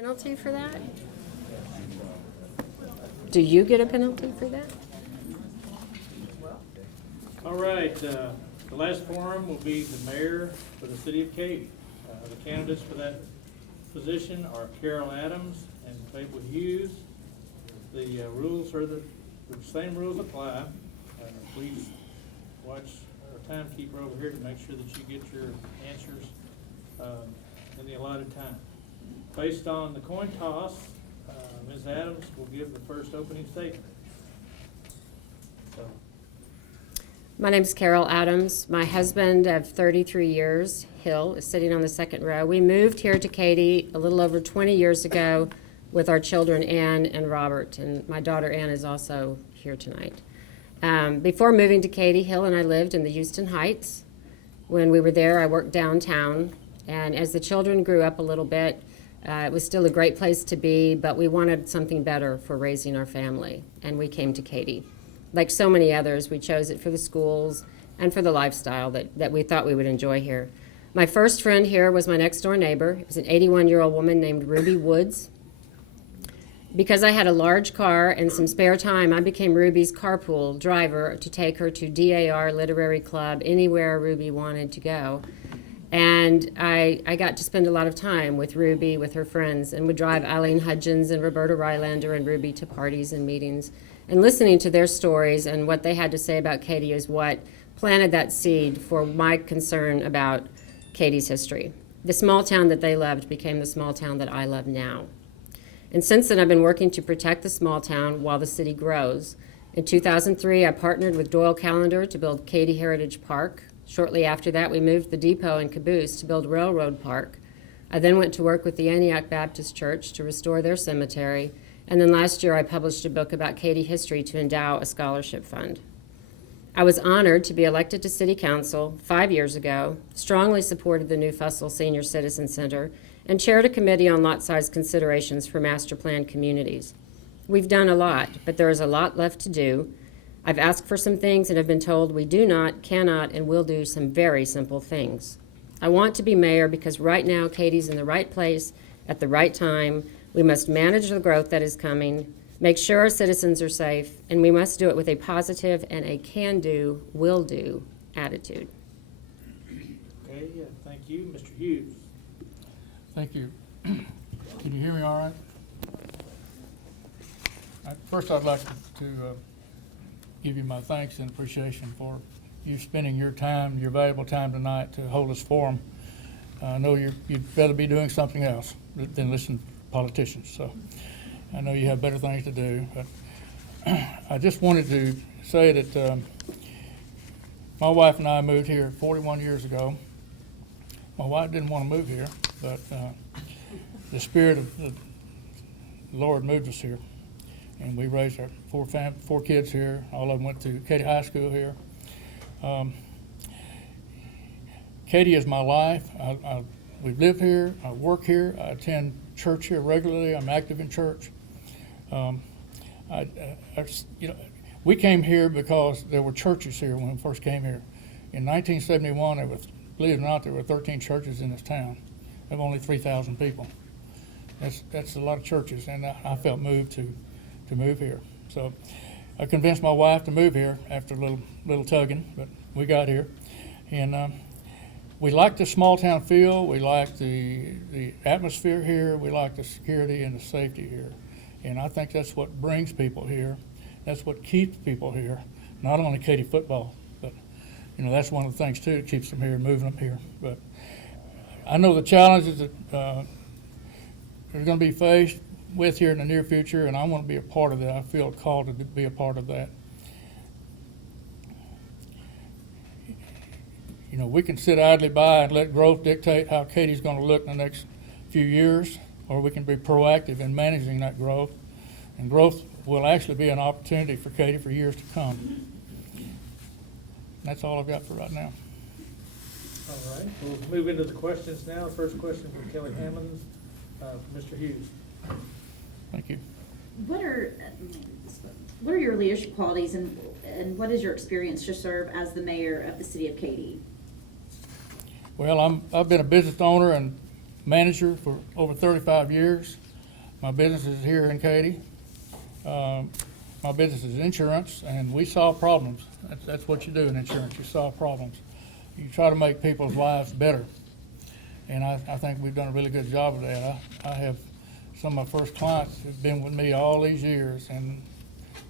Penalty for that? Do you get a penalty for that? All right, the last forum will be the mayor for the city of Katy. The candidates for that position are Carol Adams and Fabol Hughes. The rules are the same rules apply. Please watch our timekeeper over here to make sure that you get your answers in the allotted time. Based on the coin toss, Ms. Adams will give the first opening statement. So. My name's Carol Adams. My husband of 33 years, Hill, is sitting on the second row. We moved here to Katy a little over 20 years ago with our children, Ann and Robert, and my daughter Ann is also here tonight. Before moving to Katy, Hill and I lived in the Houston Heights. When we were there, I worked downtown, and as the children grew up a little bit, it was still a great place to be, but we wanted something better for raising our family, and we came to Katy. Like so many others, we chose it for the schools and for the lifestyle that we thought we would enjoy here. My first friend here was my next door neighbor. It was an 81-year-old woman named Ruby Woods. Because I had a large car and some spare time, I became Ruby's carpool driver to take her to DAR Literary Club, anywhere Ruby wanted to go. And I got to spend a lot of time with Ruby, with her friends, and would drive Eileen Hudgens and Roberta Rylander and Ruby to parties and meetings. And listening to their stories and what they had to say about Katy is what planted that seed for my concern about Katy's history. The small town that they loved became the small town that I love now. And since then, I've been working to protect the small town while the city grows. In 2003, I partnered with Doyle Callender to build Katy Heritage Park. Shortly after that, we moved the depot and caboose to build Railroad Park. I then went to work with the Antioch Baptist Church to restore their cemetery. And then last year, I published a book about Katy history to endow a scholarship fund. I was honored to be elected to City Council 5 years ago, strongly supported the new Fussell Senior Citizen Center, and chaired a committee on lot size considerations for master plan communities. We've done a lot, but there is a lot left to do. I've asked for some things and have been told we do not, cannot, and will do some very simple things. I want to be mayor because right now Katy's in the right place at the right time. We must manage the growth that is coming, make sure our citizens are safe, and we must do it with a positive and a can-do, will-do attitude. Okay, yeah, thank you. Mr. Hughes. Thank you. Can you hear me all right? First, I'd like to give you my thanks and appreciation for you spending your time, your valuable time tonight to hold this forum. I know you'd better be doing something else than listen to politicians, so I know you have better things to do. But I just wanted to say that my wife and I moved here 41 years ago. My wife didn't want to move here, but the Spirit of the Lord moved us here. And we raised our four kids here. All of them went to Katy High School here. Katy is my life. We live here, I work here, I attend church here regularly, I'm active in church. We came here because there were churches here when we first came here. In 1971, believe it or not, there were 13 churches in this town of only 3,000 people. That's a lot of churches, and I felt moved to move here. So I convinced my wife to move here after a little tugging, but we got here. And we like the small town feel, we like the atmosphere here, we like the security and the safety here. And I think that's what brings people here. That's what keeps people here. Not only Katy football, but that's one of the things too that keeps them here, moving them here. But I know the challenges that are going to be faced with here in the near future, and I want to be a part of that. I feel called to be a part of that. We can sit idly by and let growth dictate how Katy's going to look in the next few years, or we can be proactive in managing that growth. And growth will actually be an opportunity for Katy for years to come. That's all I've got for right now. All right, we'll move into the questions now. First question from Kelly Hammond, Mr. Hughes. Thank you. What are your leadership qualities, and what is your experience to serve as the mayor of the city of Katy? Well, I've been a business owner and manager for over 35 years. My business is here in Katy. My business is insurance, and we solve problems. That's what you do in insurance. You solve problems. You try to make people's lives better. And I think we've done a really good job of that. I have some of my first clients have been with me all these years and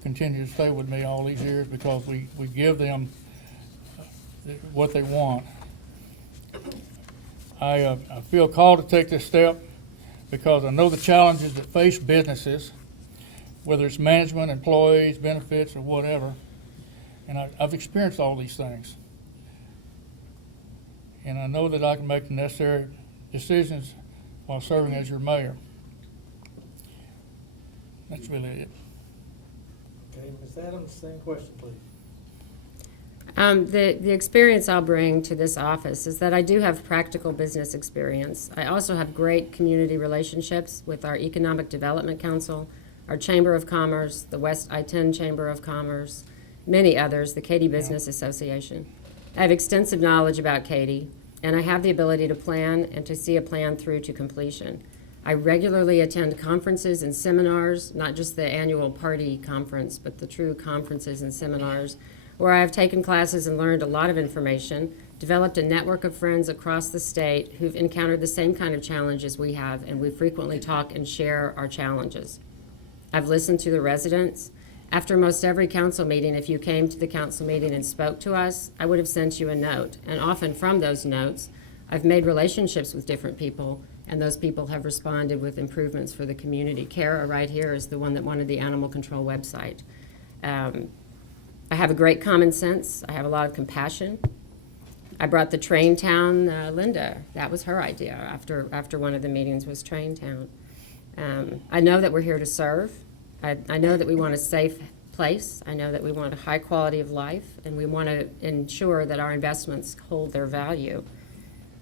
continue to stay with me all these years because we give them what they want. I feel called to take this step because I know the challenges that face businesses, whether it's management, employees, benefits, or whatever. And I've experienced all these things. And I know that I can make the necessary decisions while serving as your mayor. That's really it. Okay, Ms. Adams, same question, please. The experience I'll bring to this office is that I do have practical business experience. I also have great community relationships with our Economic Development Council, our Chamber of Commerce, the West I-10 Chamber of Commerce, many others, the Katy Business Association. I have extensive knowledge about Katy, and I have the ability to plan and to see a plan through to completion. I regularly attend conferences and seminars, not just the annual party conference, but the true conferences and seminars, where I have taken classes and learned a lot of information, developed a network of friends across the state who've encountered the same kind of challenges we have, and we frequently talk and share our challenges. I've listened to the residents. After most every council meeting, if you came to the council meeting and spoke to us, I would have sent you a note. And often from those notes, I've made relationships with different people, and those people have responded with improvements for the community. Kara right here is the one that wanted the animal control website. I have a great common sense. I have a lot of compassion. I brought the Train Town, Linda. That was her idea after one of the meetings was Train Town. I know that we're here to serve. I know that we want a safe place. I know that we want a high quality of life, and we want to ensure that our investments hold their value.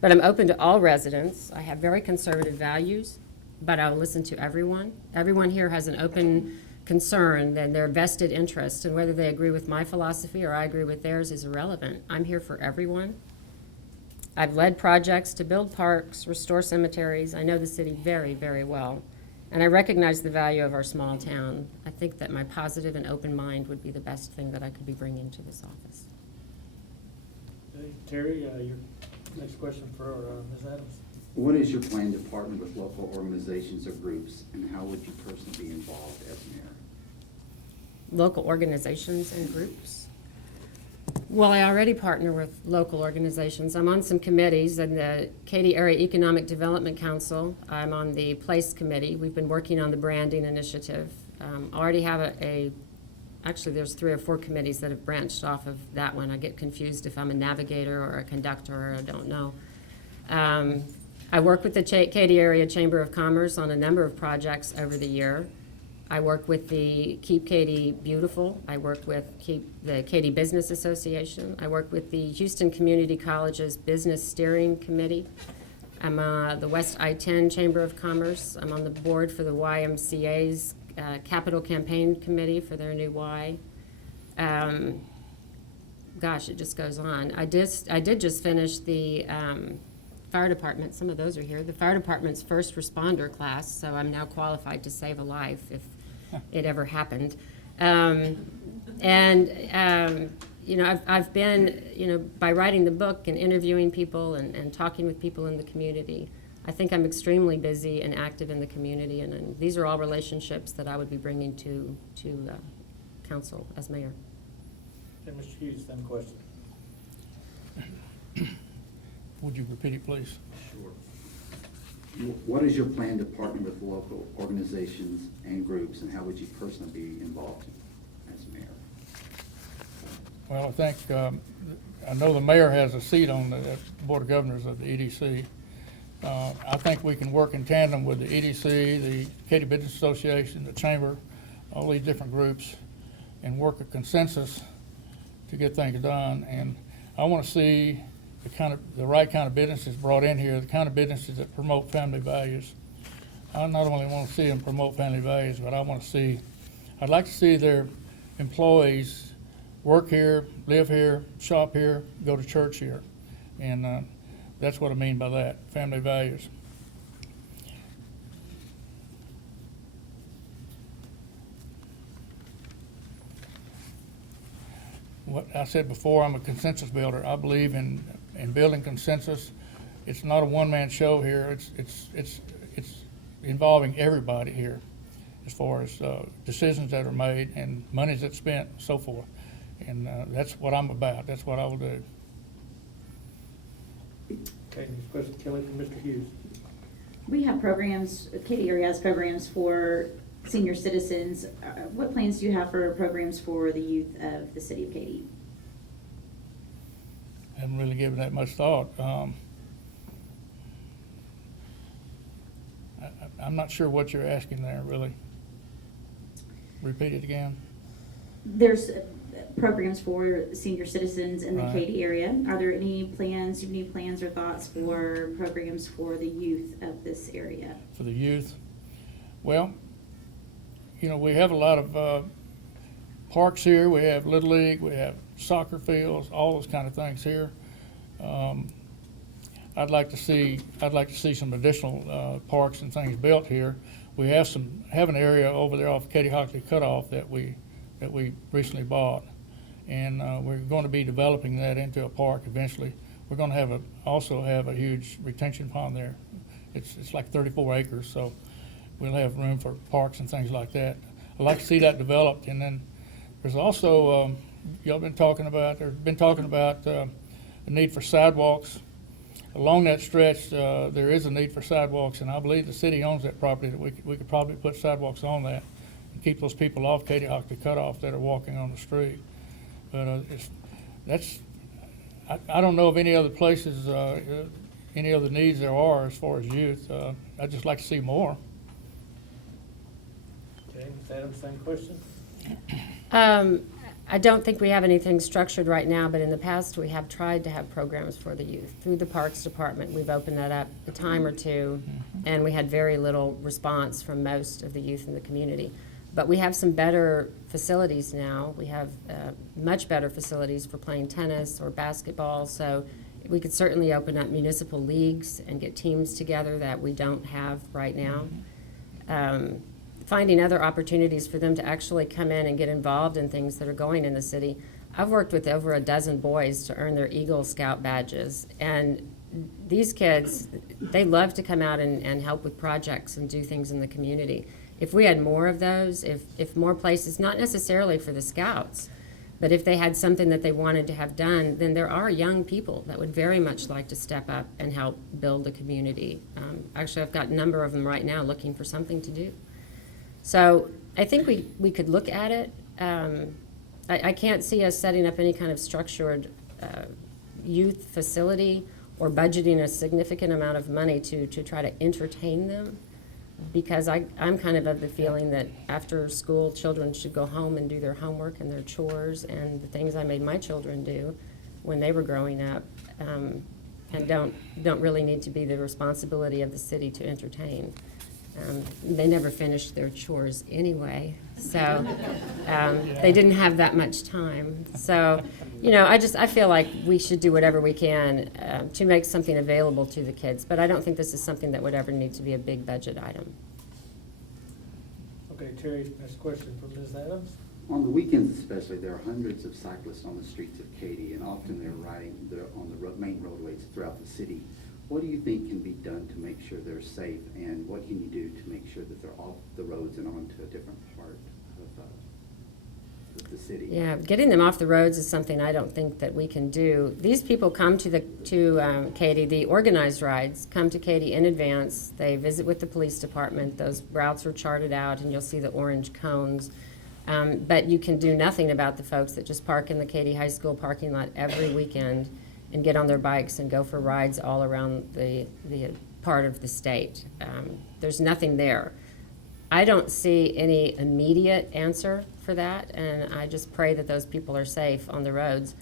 But I'm open to all residents. I have very conservative values, but I'll listen to everyone. Everyone here has an open concern and their vested interest, and whether they agree with my philosophy or I agree with theirs is irrelevant. I'm here for everyone. I've led projects to build parks, restore cemeteries. I know the city very, very well, and I recognize the value of our small town. I think that my positive and open mind would be the best thing that I could be bringing to this office. Okay, Terry, your next question for Ms. Adams. What is your plan to partner with local organizations or groups, and how would you personally be involved as mayor? Local organizations and groups? Well, I already partner with local organizations. I'm on some committees in the Katy Area Economic Development Council. I'm on the Place Committee. We've been working on the branding initiative. I already have actually there's 3 or 4 committees that have branched off of that one. I get confused if I'm a navigator or a conductor, or I don't know. I work with the Katy Area Chamber of Commerce on a number of projects over the year. I work with the Keep Katy Beautiful. I work with the Katy Business Association. I work with the Houston Community College's Business Steering Committee. I'm the West I-10 Chamber of Commerce. I'm on the board for the YMCA's Capital Campaign Committee for their new Y. Gosh, it just goes on. I did just finish the fire department, some of those are here, the fire department's first responder class, so I'm now qualified to save a life if it ever happened. You know, I've been, you know, by writing the book and interviewing people and talking with people in the community, I think I'm extremely busy and active in the community, and these are all relationships that I would be bringing to council as mayor. Okay, Mr. Hughes, same question. Would you repeat it, please? Sure. What is your plan to partner with local organizations and groups, and how would you personally be involved as mayor? Well, I think, I know the mayor has a seat on the Board of Governors of the EDC. I think we can work in tandem with the EDC, the Katy Business Association, the Chamber, all these different groups, and work a consensus to get things done. And I want to see the right kind of businesses brought in here, the kind of businesses that promote family values. I not only want to see them promote family values, but I'd like to see their employees work here, live here, shop here, go to church here. And that's what I mean by that, family values. what I said before, I'm a consensus builder. I believe in building consensus. It's not a one-man show here. It's involving everybody here as far as decisions that are made and monies that's spent and so forth. And that's what I'm about. That's what I will do. Okay, next question, Kelly from Mr. Hughes. We have programs, Katy area has programs for senior citizens. What plans do you have for programs for the youth of the city of Katy? Haven't really given that much thought. I'm not sure what you're asking there, really. Repeat it again. There's programs for senior citizens in the Right. Katy area. Are there any plans, any plans or thoughts for programs for the youth of this area? For the youth? Well, you know, we have a lot of parks here. We have Little League, we have soccer fields, all those kind of things here. I'd like to see some additional parks and things built here. We have an area over there off Katy Hockley Cutoff that we recently bought, and we're going to be developing that into a park eventually. We're going to also have a huge retention pond there. It's like 34 acres, so we'll have room for parks and things like that. I'd like to see that developed, and then there's also y'all been talking about the need for sidewalks. Along that stretch, there is a need for sidewalks, and I believe the city owns that property, that we could probably put sidewalks on that and keep those people off Katy Hockley Cutoff that are walking on the street. But I don't know of any other places, any other needs there are as far as youth. I'd just like to see more. Okay, Ms. Adams, same question? I don't think we have anything structured right now, but in the past, we have tried to have programs for the youth. Through the Parks Department, we've opened that up a time or two, and we had very little response from most of the youth in the community. But we have some better facilities now. We have much better facilities for playing tennis or basketball, so we could certainly open up municipal leagues and get teams together that we don't have right now. Finding other opportunities for them to actually come in and get involved in things that are going in the city. I've worked with over a dozen boys to earn their Eagle Scout badges, and these kids, they love to come out and help with projects and do things in the community. If we had more of those, if more places, not necessarily for the Scouts, but if they had something that they wanted to have done, then there are young people that would very much like to step up and help build a community. Actually, I've got a number of them right now looking for something to do. So I think we could look at it. I can't see us setting up any kind of structured youth facility or budgeting a significant amount of money to try to entertain them, because I'm kind of the feeling that after school, children should go home and do their homework and their chores and the things I made my children do when they were growing up, and don't really need to be the responsibility of the city to entertain. They never finished their chores anyway, so they didn't have that much time. So, you know, I feel like we should do whatever we can to make something available to the kids, but I don't think this is something that would ever need to be a big budget item. Okay, Terry, next question from Ms. Adams. On the weekends especially, there are hundreds of cyclists on the streets of Katy, and often they're on the main roadways throughout the city. What do you think can be done to make sure they're safe, and what can you do to make sure that they're off the roads and onto a different part of the city? Yeah, getting them off the roads is something I don't think that we can do. These people come to Katy, the organized rides come to Katy in advance. They visit with the police department. Those routes are charted out, and you'll see the orange cones. But you can do nothing about the folks that just park in the Katy High School parking lot every weekend and get on their bikes and go for rides all around the part of the state. There's nothing there. I don't see any immediate answer for that, and I just pray that those people are safe on the roads.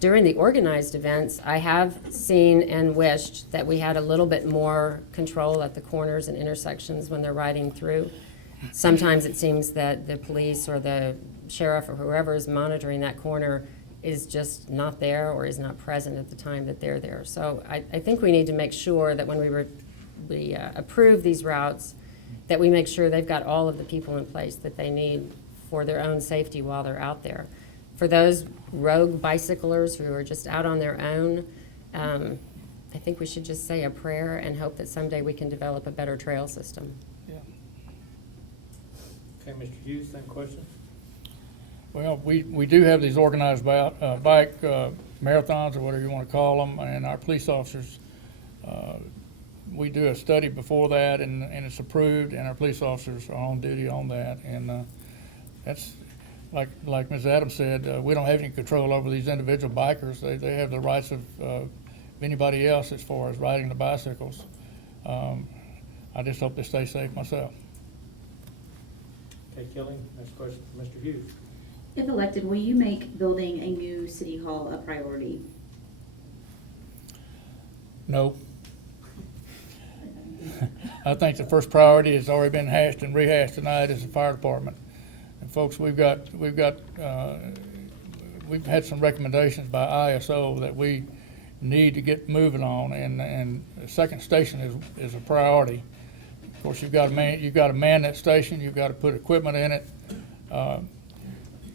During the organized events, I have seen and wished that we had a little bit more control at the corners and intersections when they're riding through. Sometimes it seems that the police or the sheriff or whoever is monitoring that corner is just not there or is not present at the time that they're there. So I think we need to make sure that when we approve these routes, that we make sure they've got all of the people in place that they need for their own safety while they're out there. for those rogue bicyclers who are just out on their own, I think we should just say a prayer and hope that someday we can develop a better trail system. Yeah. Okay, Mr. Hughes, same question? Well, we do have these organized bike marathons, or whatever you want to call them, and our police officers, we do a study before that, and it's approved, and our police officers are on duty on that. And that's, like Ms. Adams said, we don't have any control over these individual bikers. They have the rights of anybody else as far as riding the bicycles. I just hope they stay safe myself. Okay, Kelly, next question for Mr. Hughes. If elected, will you make building a new city hall a priority? No. I think the first priority has already been hashed and rehashed tonight is the fire department. And folks, we've had some recommendations by ISO that we need to get moving on, and the second station is a priority. Of course, you've got to man that station. You've got to put equipment in it.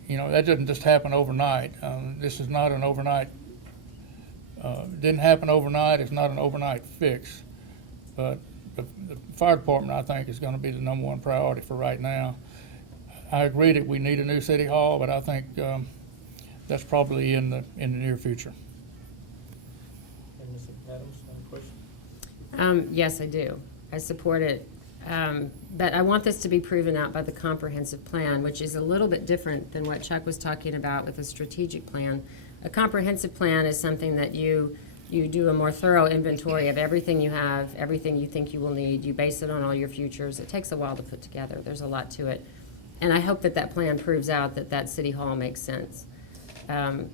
You know, that doesn't just happen overnight. This is not an overnight. Didn't happen overnight. It's not an overnight fix. But the fire department, I think, is going to be the number one priority for right now. I agree that we need a new city hall, but I think that's probably in the near future. And Ms. Adams, any question? Yes, I do. I support it. But I want this to be proven out by the comprehensive plan, which is a little bit different than what Chuck was talking about with a strategic plan. A comprehensive plan is something that you do a more thorough inventory of everything you have, everything you think you will need. You base it on all your futures. It takes a while to put together. There's a lot to it. And I hope that that plan proves out that that city hall makes sense.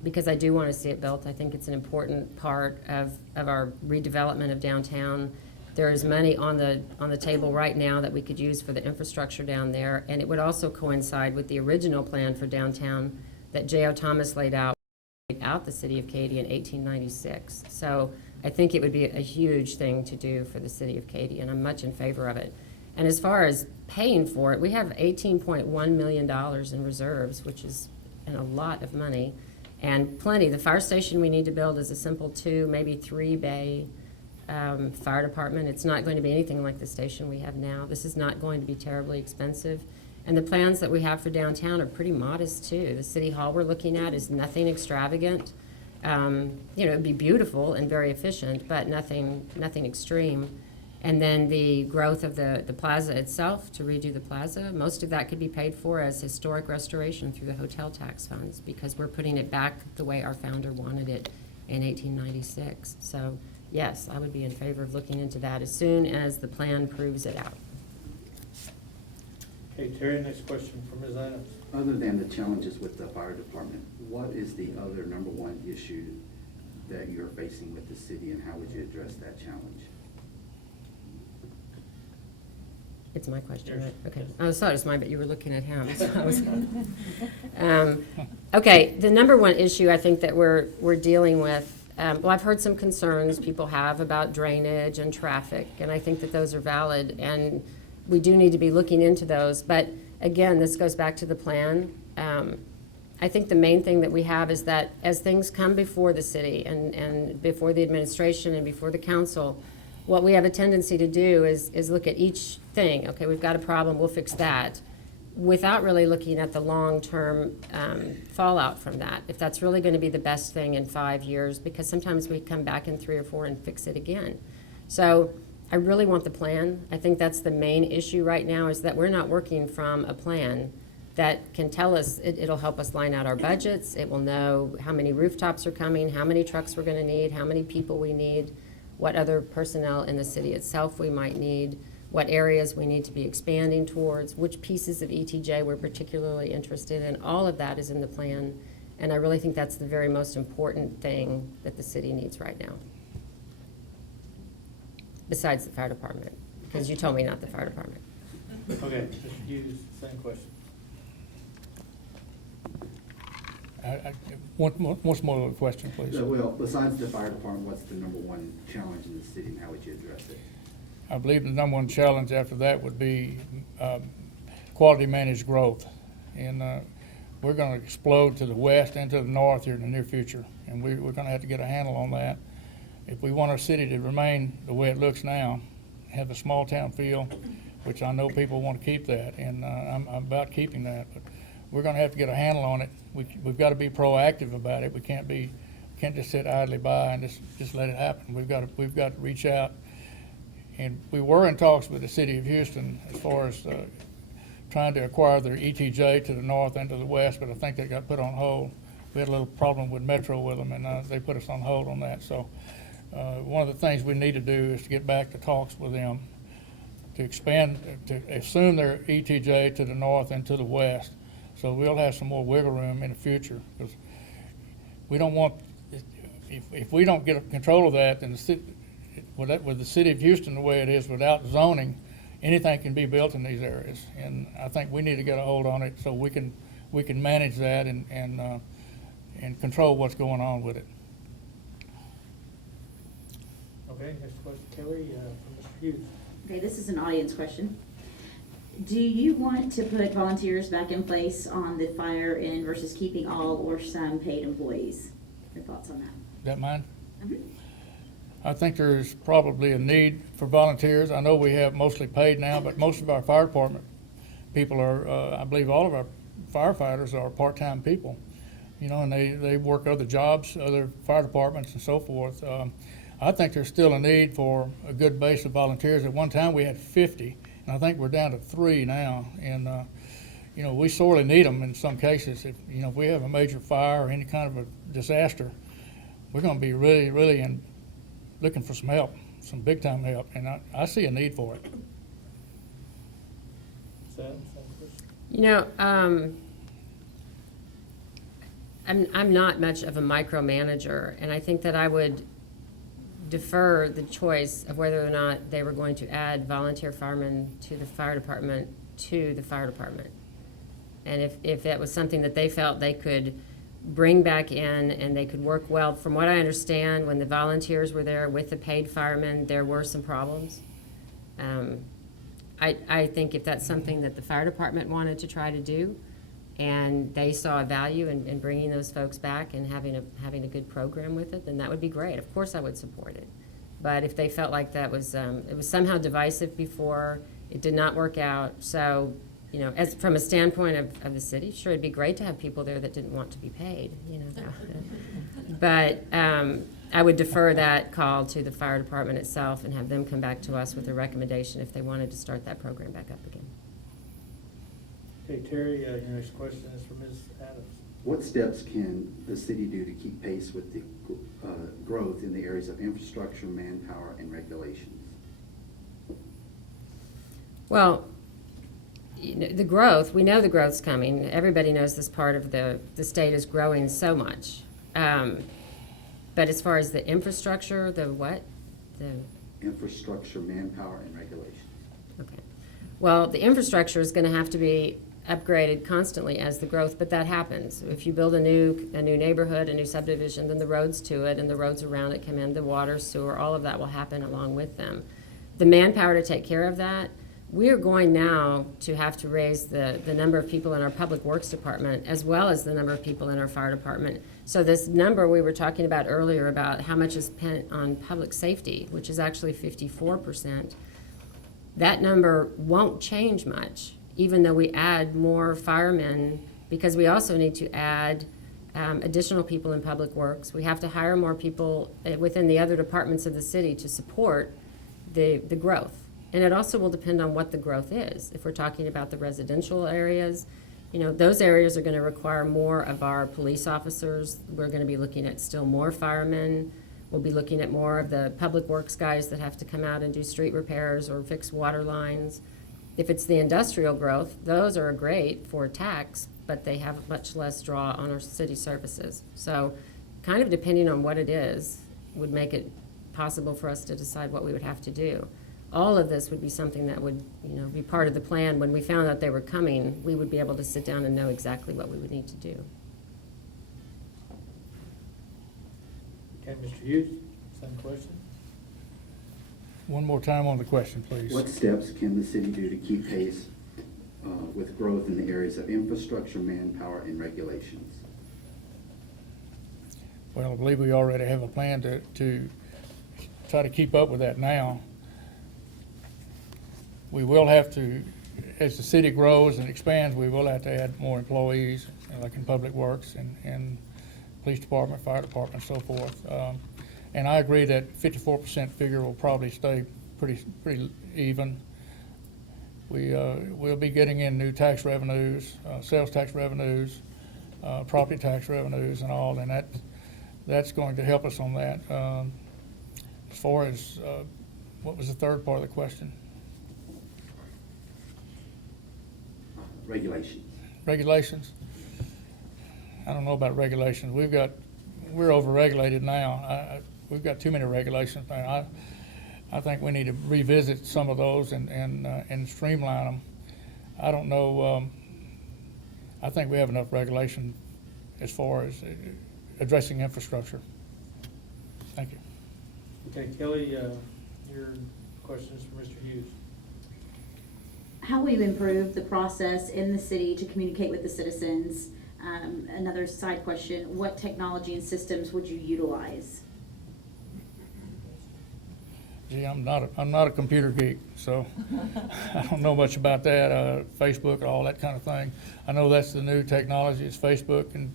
Because I do want to see it built. I think it's an important part of our redevelopment of downtown. There is money on the table right now that we could use for the infrastructure down there, and it would also coincide with the original plan for downtown that J.O. Thomas laid out the city of Katy in 1896. So I think it would be a huge thing to do for the city of Katy, and I'm much in favor of it. And as far as paying for it, we have $18.1 million in reserves, which is a lot of money, and plenty. The fire station we need to build is a simple 2, maybe 3 bay fire department. It's not going to be anything like the station we have now. This is not going to be terribly expensive. And the plans that we have for downtown are pretty modest too. The city hall we're looking at is nothing extravagant. You know, it'd be beautiful and very efficient, but nothing extreme. And then the growth of the plaza itself, to redo the plaza, most of that could be paid for as historic restoration through the hotel tax funds, because we're putting it back the way our founder wanted it in 1896. So yes, I would be in favor of looking into that as soon as the plan proves it out. Okay, Terry, next question for Ms. Adams. Other than the challenges with the fire department, what is the other number one issue that you're facing with the city, and how would you address that challenge? It's my question, Yours. right? Okay. Yes. I thought it was mine, but you were looking at him. So I was, okay, the number one issue I think that we're dealing with, well, I've heard some concerns people have about drainage and traffic, and I think that those are valid, and we do need to be looking into those. But again, this goes back to the plan. I think the main thing that we have is that as things come before the city and before the administration and before the council, what we have a tendency to do is look at each thing. Okay, we've got a problem, we'll fix that, without really looking at the long-term fallout from that, if that's really going to be the best thing in 5 years, because sometimes we come back in 3 or 4 and fix it again. So I really want the plan. I think that's the main issue right now, is that we're not working from a plan that can tell us, it'll help us line out our budgets, it will know how many rooftops are coming, how many trucks we're going to need, how many people we need, what other personnel in the city itself we might need, what areas we need to be expanding towards, which pieces of ETJ we're particularly interested in. All of that is in the plan, and I really think that's the very most important thing that the city needs right now, besides the fire department, because you told me not the fire department. Okay, Mr. Hughes, same question. Once more question, please. Well, besides the fire department, what's the number one challenge in the city, and how would you address it? I believe the number one challenge after that would be quality managed growth. And we're gonna explode to the west and to the north here in the near future, and we're gonna have to get a handle on that. If we want our city to remain the way it looks now, have a small town feel, which I know people want to keep that, and I'm about keeping that, but we're gonna have to get a handle on it. We've got to be proactive about it. We can't just sit idly by and just let it happen. We've got to reach out. And we were in talks with the city of Houston as far as trying to acquire their ETJ to the north and to the west, but I think they got put on hold. We had a little problem with Metro with them, and they put us on hold on that. So one of the things we need to do is to get back to talks with them to expand, to assume their ETJ to the north and to the west. So we'll have some more wiggle room in the future, because we don't want, if we don't get control of that, then with the city of Houston the way it is, without zoning, anything can be built in these areas. And I think we need to get a hold on it so we can manage that and control what's going on with it. Okay, next question, Kelly, from Mr. Hughes. Okay, this is an audience question. Do you want to put volunteers back in place on the fire end versus keeping all or some paid employees? Your thoughts on that? Is that mine? Mhm. I think there's probably a need for volunteers. I know we have mostly paid now, but most of our fire department people are, I believe all of our firefighters are part-time people, you know, and they work other jobs, other fire departments and so forth. I think there's still a need for a good base of volunteers. At one time we had 50, and I think we're down to 3 now. And, you know, we sorely need them in some cases. If we have a major fire or any kind of a disaster, we're going to be really looking for some help, some big-time help, and I see a need for it. Same question? You know, I'm not much of a micromanager, and I think that I would defer the choice of whether or not they were going to add volunteer firemen to the fire department to the fire department. And if that was something that they felt they could bring back in and they could work well, from what I understand, when the volunteers were there with the paid firemen, there were some problems. I think if that's something that the fire department wanted to try to do, and they saw a value in bringing those folks back and having a good program with it, then that would be great. Of course, I would support it. But if they felt like that was it was somehow divisive before, it did not work out. So, you know, as from a standpoint of the city, sure, it'd be great to have people there that didn't want to be paid. You know, but I would defer that call to the fire department itself and have them come back to us with a recommendation if they wanted to start that program back up again. Okay, Terry, your next question is for Ms. Adams. What steps can the city do to keep pace with the growth in the areas of infrastructure, manpower, and regulations? Well, you know, the growth, we know the growth's coming. Everybody knows this part of the state is growing so much. But as far as the infrastructure, the what? The Infrastructure, manpower, and regulations. Okay. Well, the infrastructure is going to have to be upgraded constantly as the growth, but that happens. If you build a new neighborhood, a new subdivision, then the roads to it and the roads around it come in, the water, sewer, all of that will happen along with them. The manpower to take care of that, we are going now to have to raise the number of people in our public works department as well as the number of people in our fire department. So this number we were talking about earlier about how much is spent on public safety, which is actually 54%, that number won't change much, even though we add more firemen, because we also need to add additional people in public works. We have to hire more people within the other departments of the city to support the growth. And it also will depend on what the growth is. If we're talking about the residential areas, you know, those areas are going to require more of our police officers. We're going to be looking at still more firemen. We'll be looking at more of the public works guys that have to come out and do street repairs or fix water lines. If it's the industrial growth, those are great for tax, but they have much less draw on our city services. So kind of depending on what it is would make it possible for us to decide what we would have to do. All of this would be something that would, you know, be part of the plan. When we found out they were coming, we would be able to sit down and know exactly what we would need to do. Okay, Mr. Hughes, same question. One more time on the question, please. What steps can the city do to keep pace with growth in the areas of infrastructure, manpower, and regulations? Well, I believe we already have a plan to try to keep up with that now. We will have to, as the city grows and expands, we will have to add more employees, like in Public Works and Police Department, Fire Department, and so forth. And I agree that 54% figure will probably stay pretty even. We'll be getting in new tax revenues, sales tax revenues, property tax revenues and all, and that's going to help us on that. As far as, what was the third part of the question? Regulations. Regulations? I don't know about regulations. We're over-regulated now. We've got too many regulations now. I think we need to revisit some of those and streamline them. I don't know, I think we have enough regulation as far as addressing infrastructure. Thank you. Okay, Kelly, your questions for Mr. Hughes. How will you improve the process in the city to communicate with the citizens? Another side question, what technology and systems would you utilize? Gee, I'm not a computer geek, so I don't know much about that, Facebook and all that kind of thing. I know that's the new technology, it's Facebook and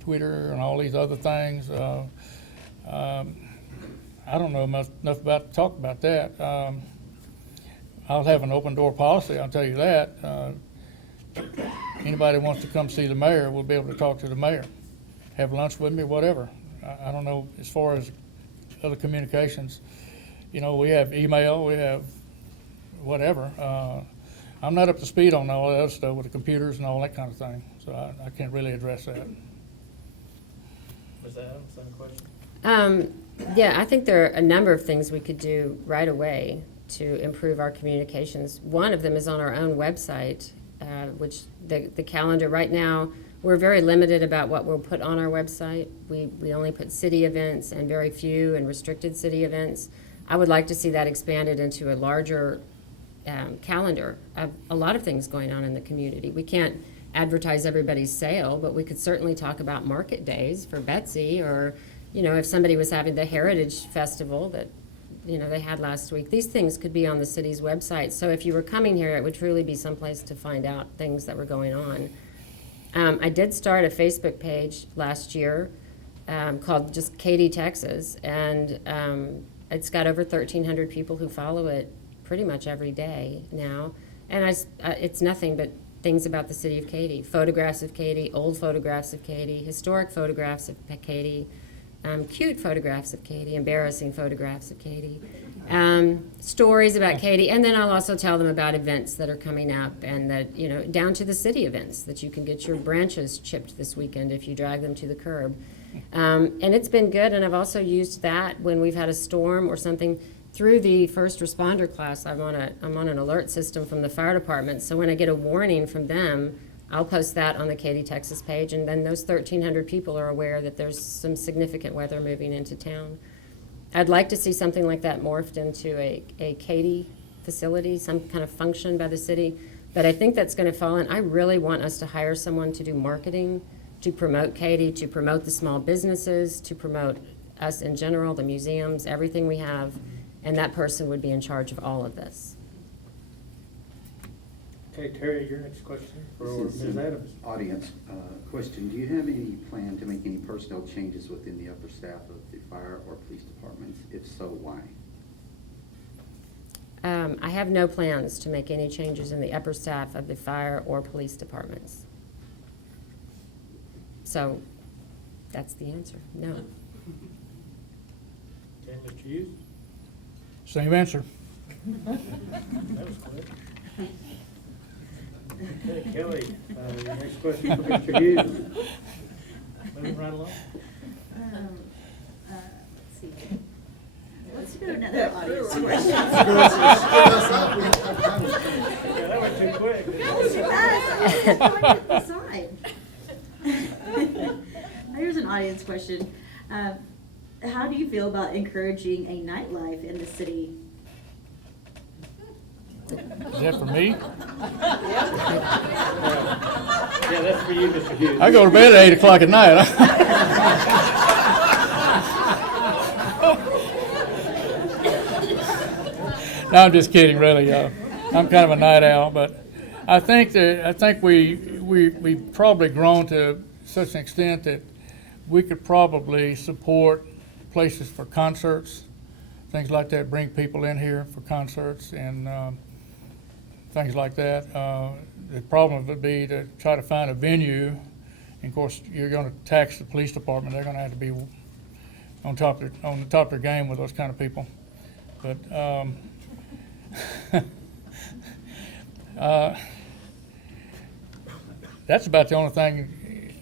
Twitter and all these other things. I don't know enough about to talk about that. I'll have an open door policy, I'll tell you that. Anybody wants to come see the mayor, we'll be able to talk to the mayor, have lunch with me, whatever. I don't know, as far as other communications, you know, we have email, we have whatever. I'm not up to speed on all that other stuff with the computers and all that kind of thing, so I can't really address that. Ms. Adams, same question? Yeah, I think there are a number of things we could do right away to improve our communications. One of them is on our own website, which the calendar right now, we're very limited about what we'll put on our website. We only put city events and very few and restricted city events. I would like to see that expanded into a larger calendar of a lot of things going on in the community. We can't advertise everybody's sale, but we could certainly talk about market days for Betsy, or, you know, if somebody was having the Heritage Festival that, you know, they had last week. These things could be on the city's website. So if you were coming here, it would truly be someplace to find out things that were going on. I did start a Facebook page last year called just Katy, Texas, and it's got over 1,300 people who follow it pretty much every day now. And it's nothing but things about the city of Katy, photographs of Katy, old photographs of Katy, historic photographs of Katy, cute photographs of Katy, embarrassing photographs of Katy, stories about Katy, and then I'll also tell them about events that are coming up, and that, you know, down to the city events, that you can get your branches chipped this weekend if you drag them to the curb. And it's been good, and I've also used that when we've had a storm or something. Through the first responder class, I'm on an alert system from the fire department, so when I get a warning from them, I'll post that on the Katy, Texas page, and then those 1,300 people are aware that there's some significant weather moving into town. I'd like to see something like that morphed into a Katy facility, some kind of function by the city, but I think that's going to fall in. I really want us to hire someone to do marketing, to promote Katy, to promote the small businesses, to promote us in general, the museums, everything we have, and that person would be in charge of all of this. Okay, Terry, your next question for This is Ms. an Adams. Audience question. Do you have any plan to make any personnel changes within the upper staff of the fire or police departments? If so, why? I have no plans to make any changes in the upper staff of the fire or police departments. So that's the answer, no. Okay, Mr. Hughes? Same answer. That was quick. Okay, Kelly, your next question for Mr. Hughes. Moving right along. Let's see. Let's go to another audience question. Yeah, that went too quick. Here's an audience question. How do you feel about encouraging a nightlife in the city? Is that for me? for you, Mr. Hughes. I go to bed at 8 o'clock at night. No, I'm just kidding, really. I'm kind of a night owl, but I think we've probably grown to such an extent that we could probably support places for concerts, things like that, bring people in here for concerts and things like that. The problem would be to try to find a venue. And of course, you're going to tax the police department. They're going to have to be on the top of their game with those kind of people. But that's about the only thing.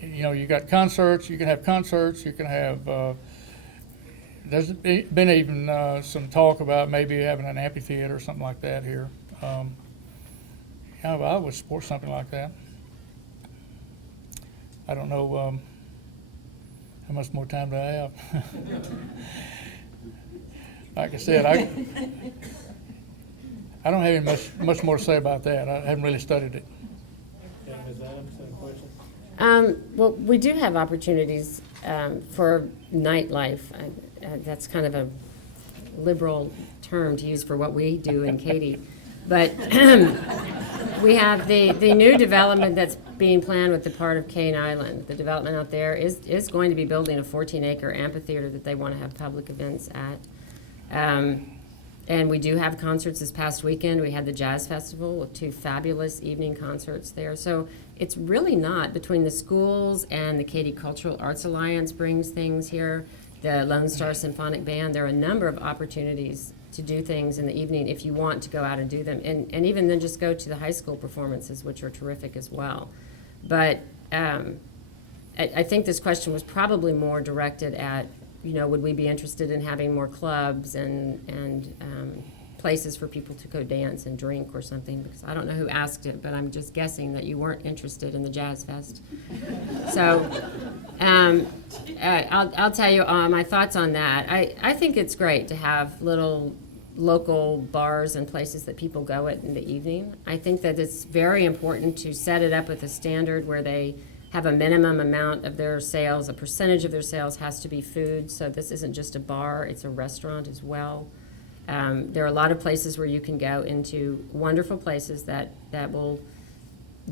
You know, you got concerts. You can have concerts. You can have. There's been even some talk about maybe having an amphitheater or something like that here. Yeah, I would support something like that. I don't know how much more time do I have. Like I said, I don't have any much more to say about that. I haven't really studied it. Okay, Ms. Adams, any questions? Well, we do have opportunities for nightlife. That's kind of a liberal term to use for what we do in Katy. But we have the new development that's being planned with the part of Cane Island. The development out there is going to be building a 14-acre amphitheater that they want to have public events at. And we do have concerts this past weekend. We had the Jazz Festival with 2 fabulous evening concerts there. So it's really not between the schools and the Katy Cultural Arts Alliance brings things here, the Lone Star Symphonic Band. There are a number of opportunities to do things in the evening if you want to go out and do them. And even then just go to the high school performances, which are terrific as well. But I think this question was probably more directed at, you know, would we be interested in having more clubs and places for people to go dance and drink or something? Because I don't know who asked it, but I'm just guessing that you weren't interested in the Jazz Fest. So I'll tell you my thoughts on that. I think it's great to have little local bars and places that people go at in the evening. I think that it's very important to set it up with a standard where they have a minimum amount of their sales, a percentage of their sales has to be food, so this isn't just a bar, it's a restaurant as well. There are a lot of places where you can go into wonderful places that will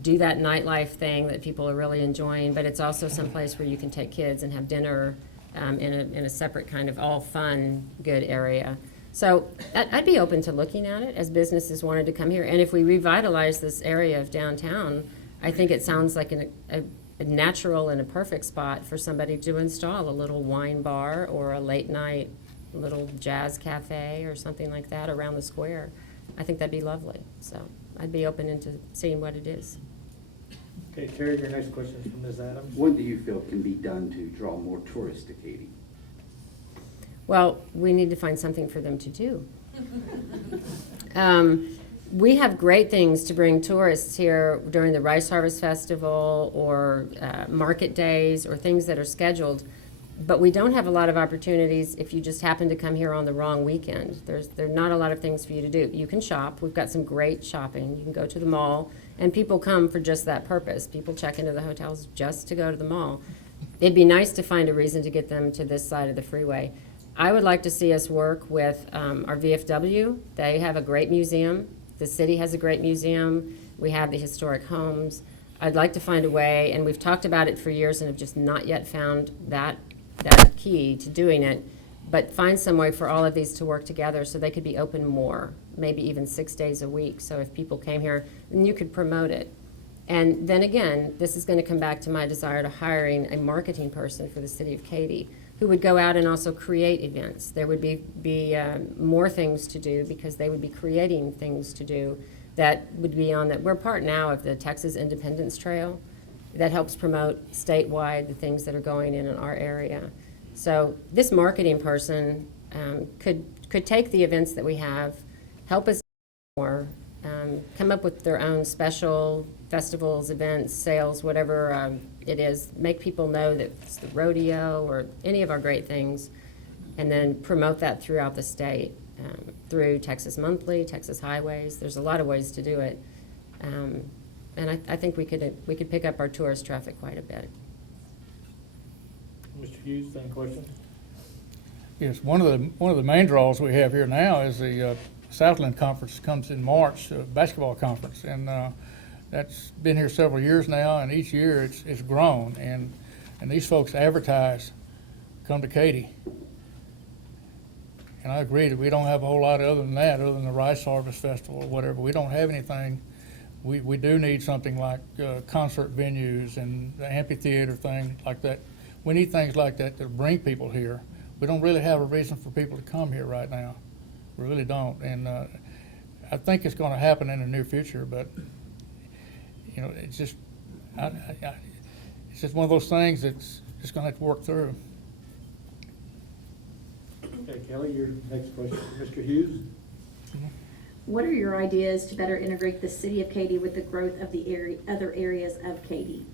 do that nightlife thing that people are really enjoying, but it's also some place where you can take kids and have dinner in a separate kind of all fun, good area. So I'd be open to looking at it as businesses wanted to come here. And if we revitalize this area of downtown, I think it sounds like a natural and a perfect spot for somebody to install a little wine bar or a late night little jazz cafe or something like that around the square. I think that'd be lovely. So I'd be open into seeing what it is. Okay, Terry, your next question is from Ms. Adams. What do you feel can be done to draw more tourists to Katy? Well, we need to find something for them to do. We have great things to bring tourists here during the Rice Harvest Festival or market days or things that are scheduled, but we don't have a lot of opportunities if you just happen to come here on the wrong weekend. There are not a lot of things for you to do. You can shop. We've got some great shopping. You can go to the mall, and people come for just that purpose. People check into the hotels just to go to the mall. It'd be nice to find a reason to get them to this side of the freeway. I would like to see us work with our VFW. They have a great museum. The city has a great museum. We have the historic homes. I'd like to find a way, and we've talked about it for years and have just not yet found that key to doing it, but find some way for all of these to work together so they could be open more, maybe even 6 days a week. So if people came here, then you could promote it. And then again, this is going to come back to my desire to hiring a marketing person for the city of Katy who would go out and also create events. There would be more things to do because they would be creating things to do that would be on that. We're part now of the Texas Independence Trail that helps promote statewide the things that are going in our area. So this marketing person could take the events that we have, help us more, come up with their own special festivals, events, sales, whatever it is, make people know that it's the rodeo or any of our great things, and then promote that throughout the state through Texas Monthly, Texas Highways. There's a lot of ways to do it. And And I think we could pick up our tourist traffic quite a bit. Mr. Hughes, any questions? Yes, one of the main draws we have here now is the Southland Conference comes in March, basketball conference, and that's been here several years now, and each year it's grown, and these folks advertise, come to Katy. And I agree that we don't have a whole lot other than that, other than the Rice Harvest Festival or whatever. We don't have anything. We do need something like concert venues and the amphitheater thing like that. We need things like that to bring people here. We don't really have a reason for people to come here right now. We really don't. And I think it's going to happen in the near future, but you know, it's just it's just one of those things that's just going to have to work through. Okay, Kelly, your next question for Mr. Hughes. What are your ideas to better integrate the city of Katy with the growth of the other areas of Katy?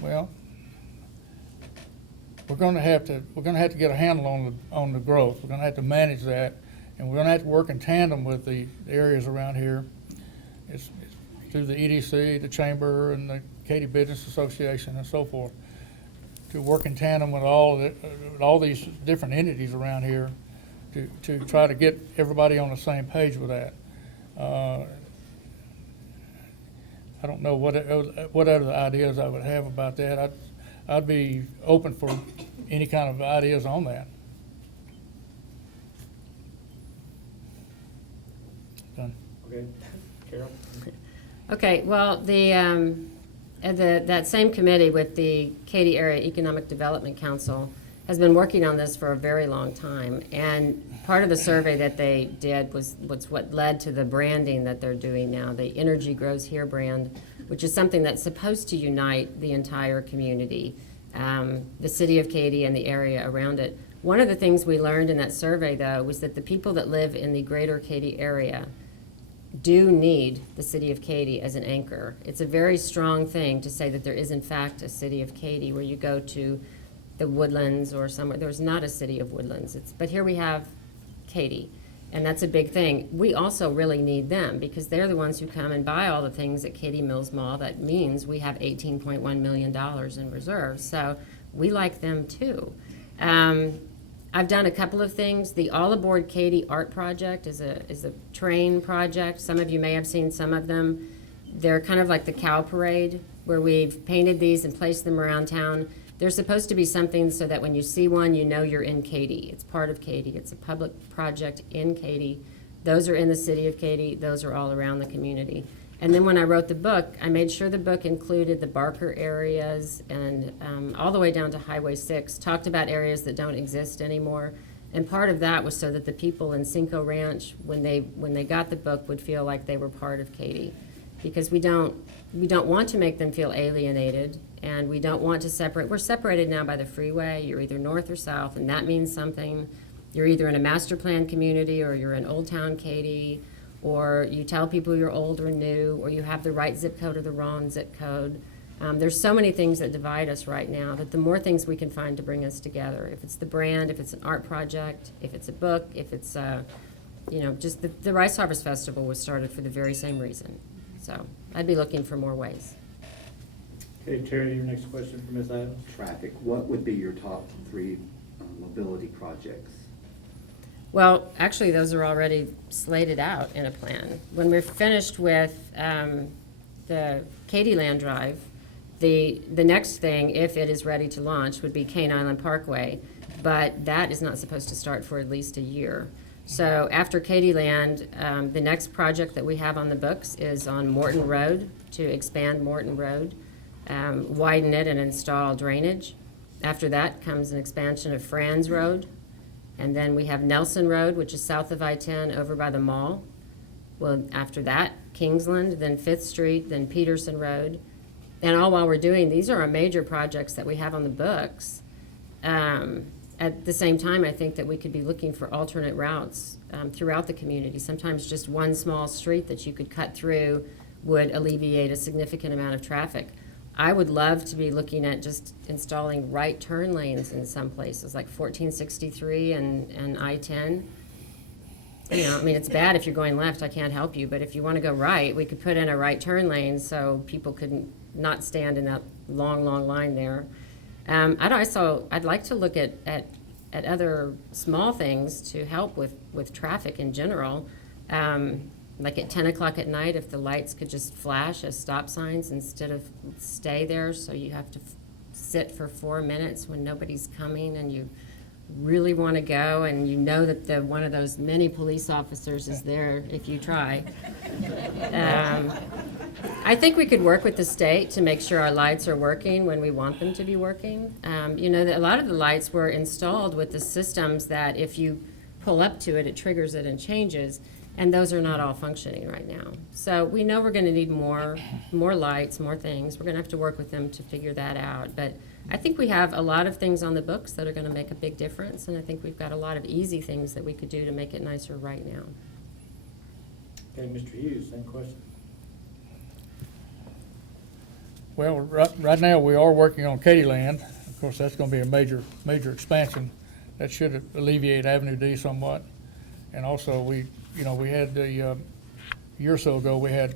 Well, we're going to have to get a handle on the growth. We're going to have to manage that, and we're going to have to work in tandem with the areas around here. It's through the EDC, the Chamber, and the Katy Business Association, and so forth, to work in tandem with all these different entities around here to try to get everybody on the same page with that. I don't know what other ideas I would have about that. I'd be open for any kind of ideas on that. Done. Okay, Carol? Okay, well, that same committee with the Katy Area Economic Development Council has been working on this for a very long time. And part of the survey that they did was what led to the branding that they're doing now, the Energy Grows Here brand, which is something that's supposed to unite the entire community, the city of Katy and the area around it. One of the things we learned in that survey, though, was that the people that live in the greater Katy area do need the city of Katy as an anchor. It's a very strong thing to say that there is, in fact, a city of Katy where you go to the Woodlands or somewhere. There's not a city of Woodlands. But here we have Katy, and that's a big thing. We also really need them because they're the ones who come and buy all the things at Katy Mills Mall. That means we have $18.1 million in reserves, so we like them too. I've done a couple of things. The All Aboard Katy Art Project is a train project. Some of you may have seen some of them. They're kind of like the cow parade where we've painted these and placed them around town. They're supposed to be something so that when you see one, you know you're in Katy. It's part of Katy. It's a public project in Katy. Those are in the city of Katy. Those are all around the community. And then when I wrote the book, I made sure the book included the Barker areas and all the way down to Highway 6, talked about areas that don't exist anymore. And part of that was so that the people in Cinco Ranch, when they got the book, would feel like they were part of Katy. Because we don't want to make them feel alienated, and we don't want to separate. We're separated now by the freeway. You're either north or south, and that means something. You're either in a master plan community or you're in Old Town Katy, or you tell people you're old or new, or you have the right zip code or the wrong zip code. There's so many things that divide us right now that the more things we can find to bring us together, if it's the brand, if it's an art project, if it's a book, if it's, just the Rice Harvest Festival was started for the very same reason. So I'd be looking for more ways. Okay, Terry, your next question for Ms. Adams. Traffic, what would be your top three mobility projects? Well, actually, those are already slated out in a plan. When we're finished with the Katy Land Drive, the next thing, if it is ready to launch, would be Cane Island Parkway, but that is not supposed to start for at least a year. So after Katy Land, the next project that we have on the books is on Morton Road, to expand Morton Road, widen it and install drainage. After that comes an expansion of Franz Road. And then we have Nelson Road, which is south of I-10 over by the mall. Well, after that, Kingsland, then 5th Street, then Peterson Road. And all while we're doing, these are our major projects that we have on the books. At the same time, I think that we could be looking for alternate routes throughout the community. Sometimes just one small street that you could cut through would alleviate a significant amount of traffic. I would love to be looking at just installing right turn lanes in some places, like 1463 and I-10. you know, I mean, it's bad if you're going left, I can't help you, but if you want to go right, we could put in a right turn lane so people could not stand in that long, long line there. I'd like to look at other small things to help with traffic in general. Like at 10 o'clock at night, if the lights could just flash as stop signs instead of stay there, so you have to sit for 4 minutes when nobody's coming and you really want to go and you know that one of those many police officers is there if you try. I think we could work with the state to make sure our lights are working when we want them to be working. You know, a lot of the lights were installed with the systems that if you pull up to it, it triggers it and changes, and those are not all functioning right now. So we know we're going to need more lights, more things. We're going to have to work with them to figure that out. But I think we have a lot of things on the books that are going to make a big difference, and I think we've got a lot of easy things that we could do to make it nicer right now. Okay, Mr. Hughes, same question. Well, right now, we are working on Katy Land. Of course, that's gonna be a major expansion. That should alleviate Avenue D somewhat. And also, we had a year or so ago, we had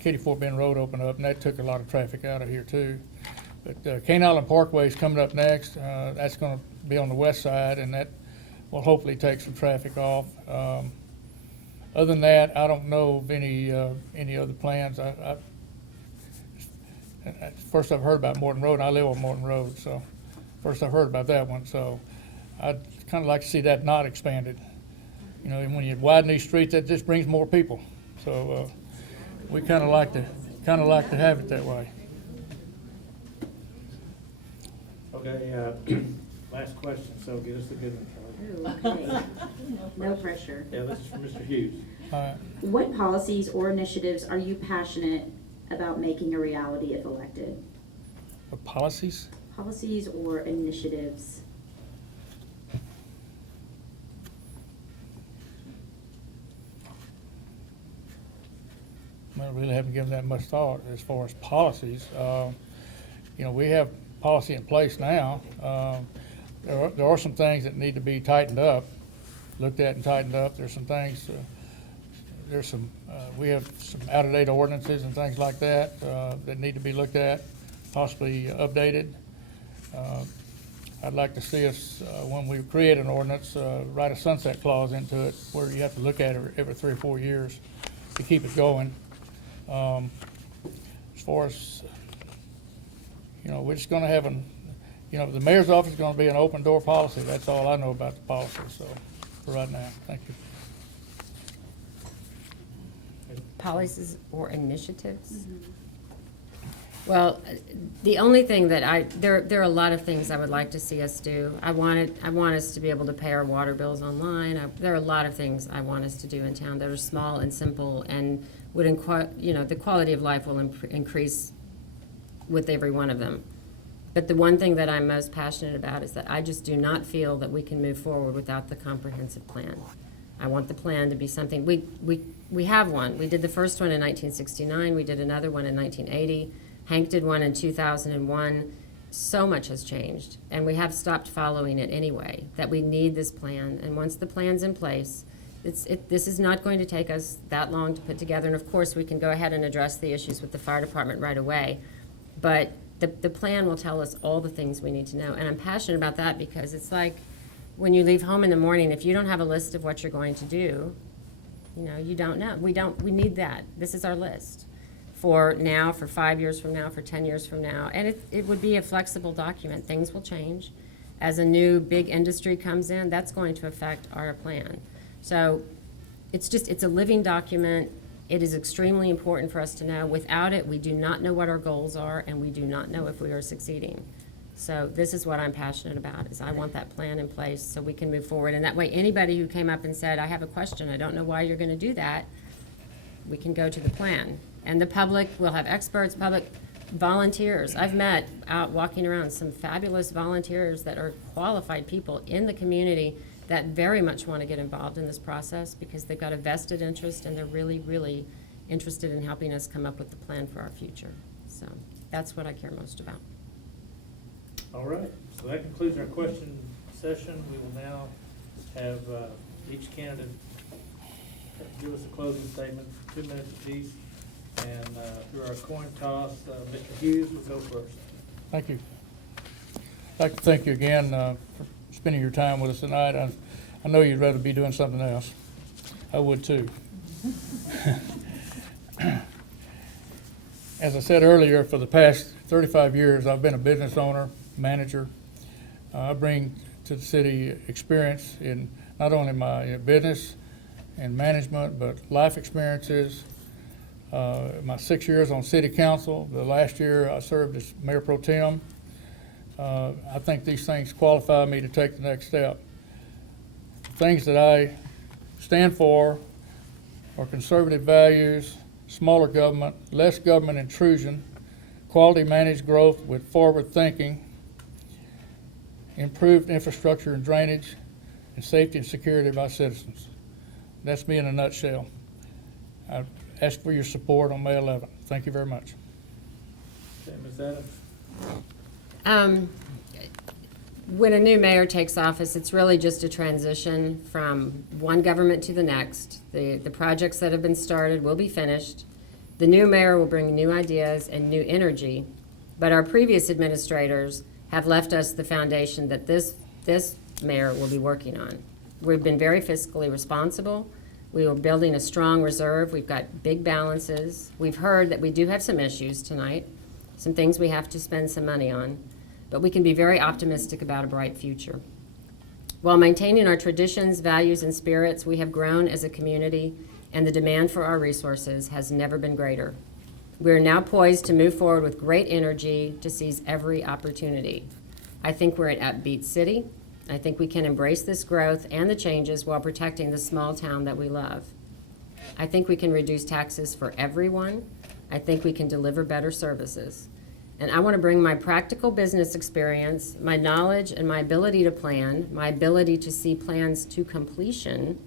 Katy Fort Bend Road open up, and that took a lot of traffic out of here too. But Cane Island Parkway is coming up next. That's gonna be on the west side, and that will hopefully take some traffic off. Other than that, I don't know of any other plans. First I've heard about Morton Road, and I live on Morton Road, so first I've heard about that one. So I'd kind of like to see that not expanded. You know, and when you widen these streets, that just brings more people. So we kind of like to have it that way. Okay, last question, so get us a good one, Kelly. Ooh, okay. No pressure. Yeah, this is from Mr. Hughes. What policies or initiatives are you passionate about making a reality if elected? For policies? Policies or initiatives? I really haven't given that much thought as far as policies. You know, we have policy in place now. There are some things that need to be tightened up, looked at and tightened up. There's some things, we have some out-of-date ordinances and things like that that need to be looked at, possibly updated. I'd like to see us, when we create an ordinance, write a sunset clause into it where you have to look at it every 3 or 4 years to keep it going. As far as, you know, we're just gonna have the mayor's office is gonna be an open door policy. That's all I know about the policy, so, for right now, thank you. Policies or initiatives? Well, the only thing that there are a lot of things I would like to see us do. I want us to be able to pay our water bills online. There are a lot of things I want us to do in town that are small and simple and would, the quality of life will increase with every one of them. But the one thing that I'm most passionate about is that I just do not feel that we can move forward without the comprehensive plan. I want the plan to be something, we have one. We did the first one in 1969, we did another one in 1980. Hank did one in 2001. So much has changed, and we have stopped following it anyway, that we need this plan. And once the plan's in place, this is not going to take us that long to put together. And of course, we can go ahead and address the issues with the fire department right away. But the plan will tell us all the things we need to know. And I'm passionate about that because it's like when you leave home in the morning, if you don't have a list of what you're going to do, you don't know. We need that. This is our list. For now, for 5 years from now, for 10 years from now. And it would be a flexible document. Things will change. As a new big industry comes in, that's going to affect our plan. So it's a living document. It is extremely important for us to know. Without it, we do not know what our goals are, and we do not know if we are succeeding. So this is what I'm passionate about, is I want that plan in place so we can move forward. And that way, anybody who came up and said, I have a question, I don't know why you're going to do that, we can go to the plan. And the public will have experts, public volunteers. I've met out walking around some fabulous volunteers that are qualified people in the community that very much want to get involved in this process because they've got a vested interest and they're really, really interested in helping us come up with the plan for our future. So that's what I care most about. All right, so that concludes our question session. We will now have each candidate give us a closing statement, 2 minutes apiece. And through our coin toss, Mr. Hughes will go first. Thank you. I'd like to thank you again for spending your time with us tonight. I know you'd rather be doing something else. I would too. As I said earlier, for the past 35 years, I've been a business owner, manager. I bring to the city experience in not only my business and management, but life experiences. My 6 years on city council, the last year I served as mayor pro tem. I think these things qualify me to take the next step. Things that I stand for are conservative values, smaller government, less government intrusion, quality managed growth with forward thinking, improved infrastructure and drainage, and safety and security of our citizens. That's me in a nutshell. I ask for your support on May 11th. Thank you very much. Okay, Ms. Adams. When a new mayor takes office, it's really just a transition from one government to the next. The projects that have been started will be finished. The new mayor will bring new ideas and new energy, but our previous administrators have left us the foundation that this mayor will be working on. We've been very fiscally responsible. We are building a strong reserve. We've got big balances. We've heard that we do have some issues tonight, some things we have to spend some money on, but we can be very optimistic about a bright future. While maintaining our traditions, values, and spirits, we have grown as a community, and the demand for our resources has never been greater. We are now poised to move forward with great energy to seize every opportunity. I think we're an upbeat city. I think we can embrace this growth and the changes while protecting the small town that we love. I think we can reduce taxes for everyone. I think we can deliver better services. And I want to bring my practical business experience, my knowledge and my ability to plan, my ability to see plans to completion,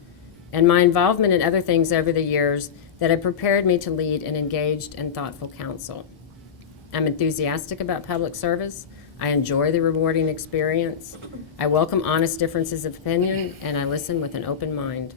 and my involvement in other things over the years that have prepared me to lead an engaged and thoughtful council. I'm enthusiastic about public service. I enjoy the rewarding experience. I welcome honest differences of opinion, and I listen with an open mind.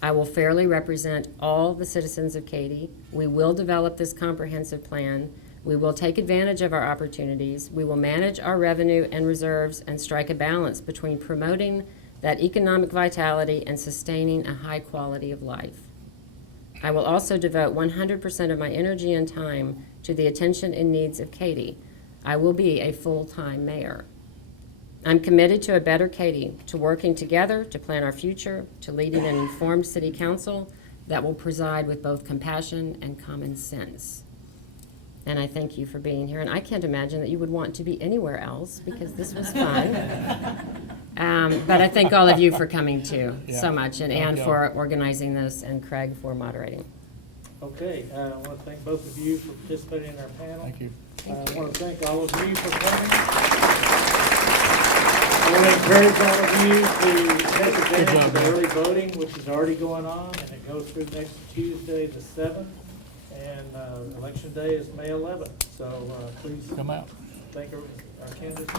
I will fairly represent all the citizens of Katy. We will develop this comprehensive plan. We will take advantage of our opportunities. We will manage our revenue and reserves and strike a balance between promoting that economic vitality and sustaining a high quality of life. I will also devote 100% of my energy and time to the attention and needs of Katy. I will be a full-time mayor. I'm committed to a better Katy, to working together to plan our future, to leading an informed city council that will preside with both compassion and common sense. And I thank you for being here. And I can't imagine that you would want to be anywhere else because this was fun. But I thank all of you for coming too, so much, and Ann for organizing this, and Craig for moderating. Okay, I want to thank both of you for participating in our panel. Thank you. I want to thank all of you for coming. I want to encourage all of you to take advantage of the early voting, which is already going on, and it goes through next Tuesday, the 7th, and Election Day is May 11th. So please Come out. thank our candidates.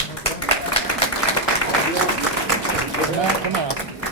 Come out.